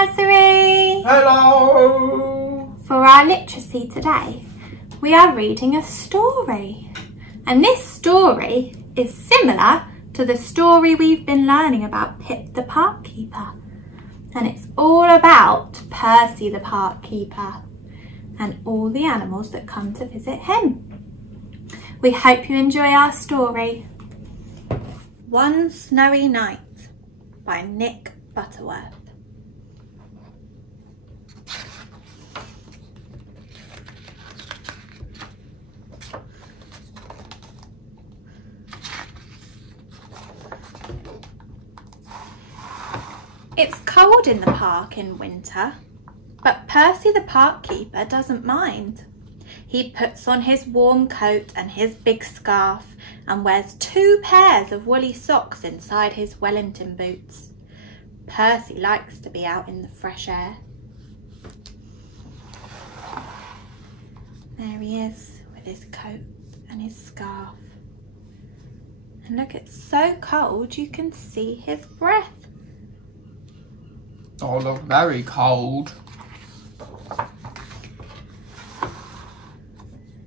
Nursery! Hello! For our literacy today, we are reading a story. And this story is similar to the story we've been learning about Pip the park keeper. And it's all about Percy the park keeper and all the animals that come to visit him. We hope you enjoy our story. One Snowy Night by Nick Butterworth. It's cold in the park in winter, but Percy the park keeper doesn't mind. He puts on his warm coat and his big scarf and wears 2 pairs of woolly socks inside his Wellington boots. Percy likes to be out in the fresh air. There he is with his coat and his scarf. And look, it's so cold you can see his breath. Oh, look, very cold.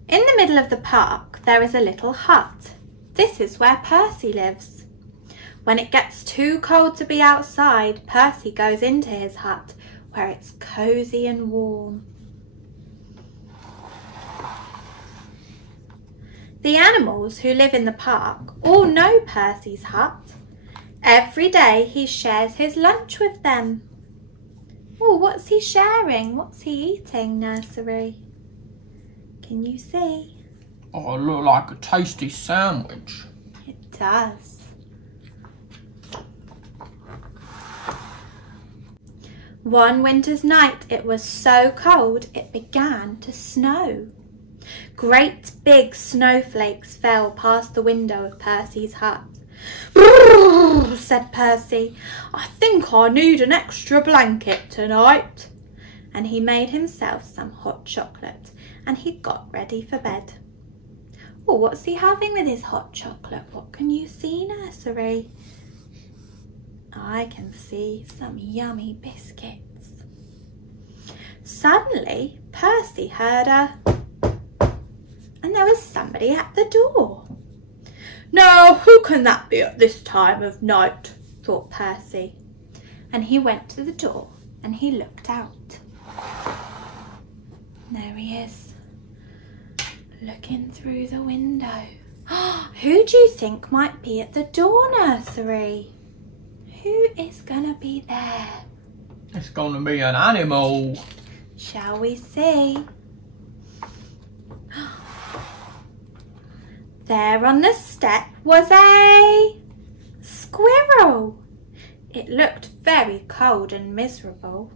In the middle of the park, there is a little hut. This is where Percy lives. When it gets too cold to be outside, Percy goes into his hut, where it's cosy and warm. The animals who live in the park all know Percy's hut. Every day he shares his lunch with them. Oh, what's he sharing? What's he eating, Nursery? Can you see? Oh, it looks like a tasty sandwich. It does. One winter's night, it was so cold it began to snow. Great big snowflakes fell past the window of Percy's hut. "Brrr," said Percy, "I think I need an extra blanket tonight." And he made himself some hot chocolate and he got ready for bed. Oh, what's he having with his hot chocolate? What can you see, Nursery? I can see some yummy biscuits. Suddenly, Percy heard and there was somebody at the door. "Now, who can that be at this time of night?" thought Percy. And he went to the door and he looked out. There he is, looking through the window. Who do you think might be at the door, Nursery? Who is gonna be there? It's gonna be an animal. Shall we see? There on the step was a squirrel. It looked very cold and miserable.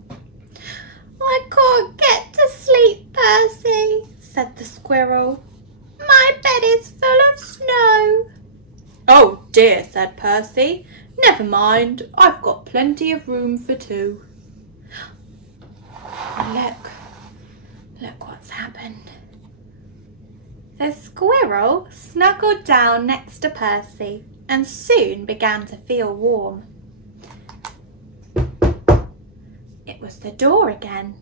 "I can't get to sleep, Percy," said the squirrel. "My bed is full of snow." "Oh dear," said Percy. "Never mind, I've got plenty of room for 2. Look what's happened. The squirrel snuggled down next to Percy and soon began to feel warm. It was the door again.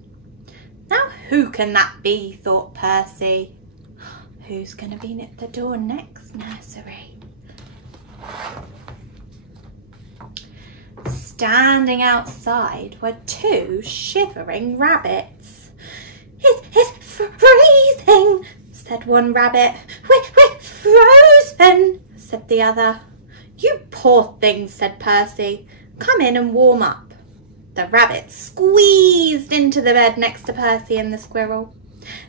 Now who can that be, thought Percy. Who's going to be at the door next, Nursery? Standing outside were 2 shivering rabbits. It's freezing," said one rabbit. We're frozen," said the other. "You poor things," said Percy. "Come in and warm up." The rabbit squeezed into the bed next to Percy and the squirrel.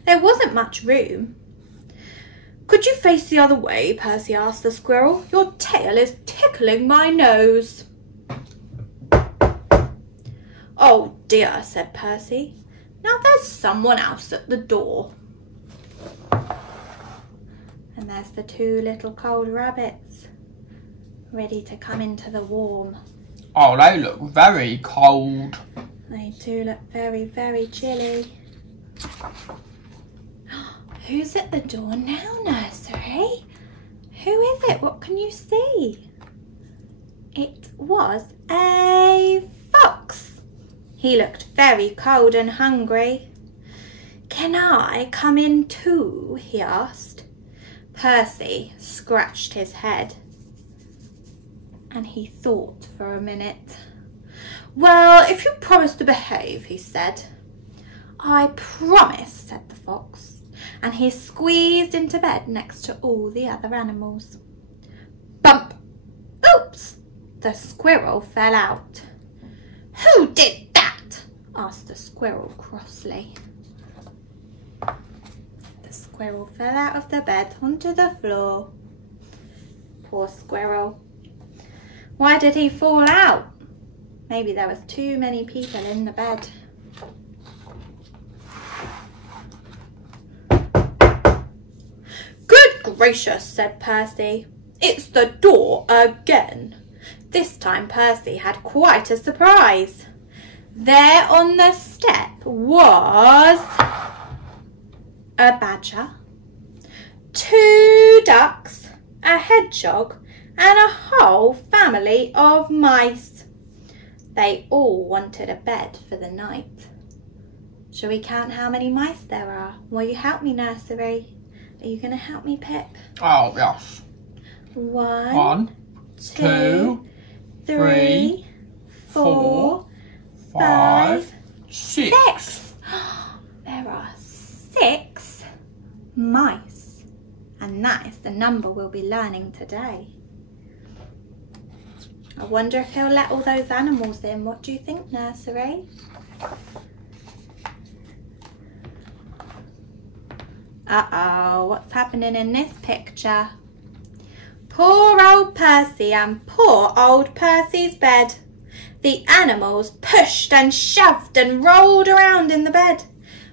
There wasn't much room. "Could you face the other way?" Percy asked the squirrel. "Your tail is tickling my nose." "Oh dear," said Percy. "Now there's someone else at the door." And there's the 2 little cold rabbits, ready to come into the warm. Oh, they look very cold. They do look very, very chilly. Who's at the door now, Nursery? Who is it? What can you see? It was a fox. He looked very cold and hungry. "Can I come in too?" he asked. Percy scratched his head and he thought for a minute. "Well, if you promise to behave," he said. "I promise," said the fox, and he squeezed into bed next to all the other animals. Bump! Oops! The squirrel fell out. "Who did that?" asked the squirrel crossly. The squirrel fell out of the bed onto the floor. Poor squirrel. Why did he fall out? Maybe there was too many people in the bed. "Good gracious," said Percy. "It's the door again." This time Percy had quite a surprise. There on the step was a badger, 2 ducks, a hedgehog, and a whole family of mice. They all wanted a bed for the night. Shall we count how many mice there are? Will you help me, Nursery? Are you going to help me, Pip? Oh, yes. 1, 2, 3, 4, 5, 6. There are 6 mice, and that is the number we'll be learning today. I wonder if he'll let all those animals in. What do you think, Nursery? Uh-oh, what's happening in this picture? Poor old Percy and poor old Percy's bed. The animals pushed and shoved and rolled around in the bed,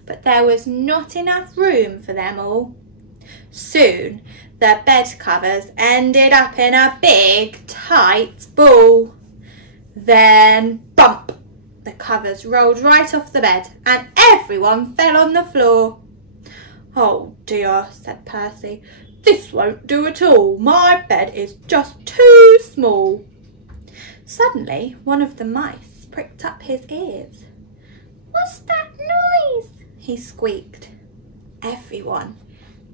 but there was not enough room for them all. Soon the bed covers ended up in a big tight ball. Then bump! The covers rolled right off the bed and everyone fell on the floor. "Oh dear," said Percy. "This won't do at all. My bed is just too small." Suddenly one of the mice pricked up his ears. "What's that noise?" he squeaked. Everyone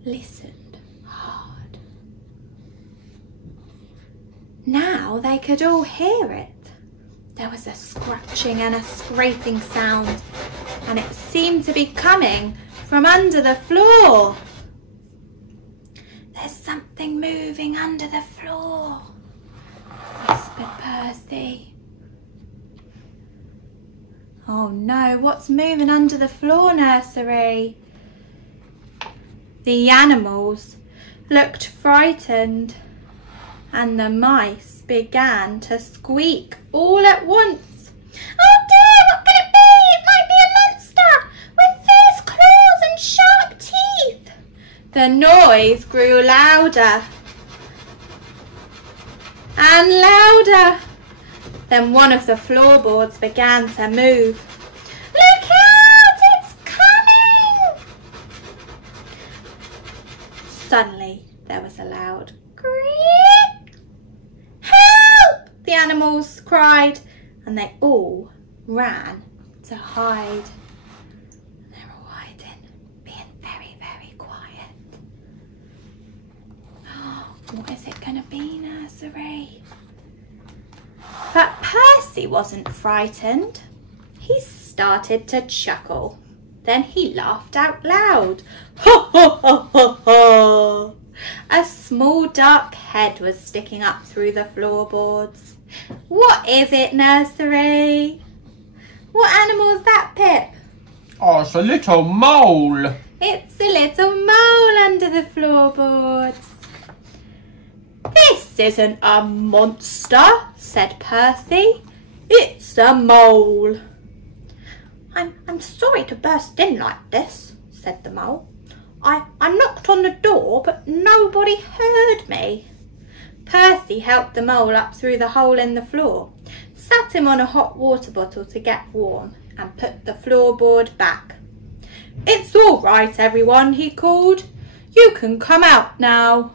listened hard. Now they could all hear it. There was a scratching and a scraping sound, and it seemed to be coming from under the floor. "There's something moving under the floor," whispered Percy. "Oh no, what's moving under the floor, Nursery?" The animals looked frightened, and the mice began to squeak all at once. "Oh dear, what can it be? It might be a monster with fierce claws and sharp teeth." The noise grew louder and louder. Then one of the floorboards began to move. "Look out, it's coming!" Suddenly there was a loud "Creak!" "Help!" the animals cried, and they all ran to hide. They were all hiding, being very, very quiet. What is it going to be, Nursery? But Percy wasn't frightened. He started to chuckle. Then he laughed out loud. "Ha ha ha ha ha!" A small dark head was sticking up through the floorboards. What is it, Nursery? What animal is that, Pip? Oh, it's a little mole. It's a little mole under the floorboards. "This isn't a monster," said Percy. "It's a mole." I'm sorry to burst in like this," said the mole. I knocked on the door, but nobody heard me." Percy helped the mole up through the hole in the floor, sat him on a hot water bottle to get warm, and put the floorboard back. "It's all right, everyone," he called. "You can come out now."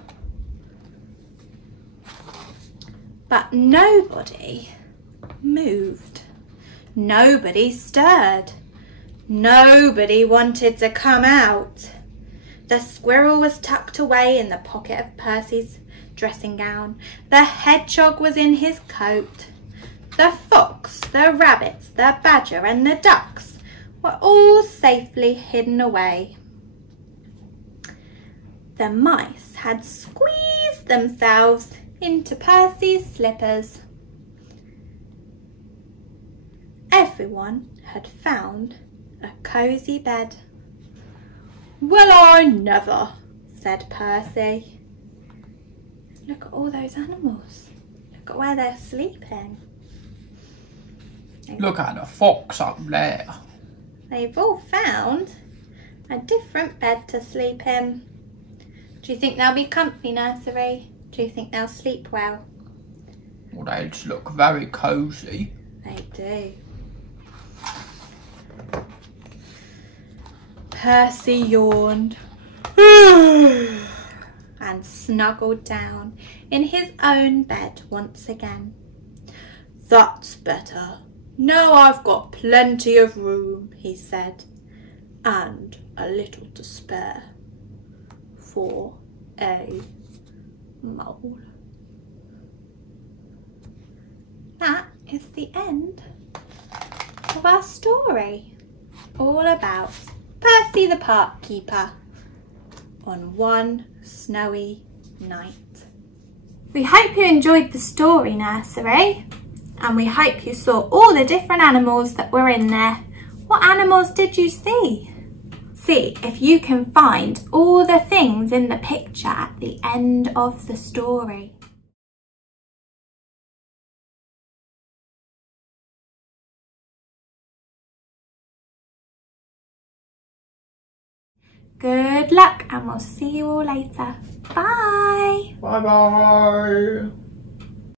But nobody moved. Nobody stirred. Nobody wanted to come out. The squirrel was tucked away in the pocket of Percy's dressing gown. The hedgehog was in his coat. The fox, the rabbits, the badger and the ducks were all safely hidden away. The mice had squeezed themselves into Percy's slippers. Everyone had found a cosy bed. "Well, I never," said Percy. Look at all those animals. Look at where they're sleeping. Look at the fox up there. They've all found a different bed to sleep in. Do you think they'll be comfy, Nursery? Do you think they'll sleep well? Well, they just look very cosy. They do. Percy yawned and snuggled down in his own bed once again. "That's better. Now I've got plenty of room," he said, "and a little to spare for a mole." That is the end of our story, all about Percy the Park Keeper on one snowy night. We hope you enjoyed the story, Nursery, and we hope you saw all the different animals that were in there. What animals did you see? See if you can find all the things in the picture at the end of the story. Good luck, and we'll see you all later. Bye. Bye bye.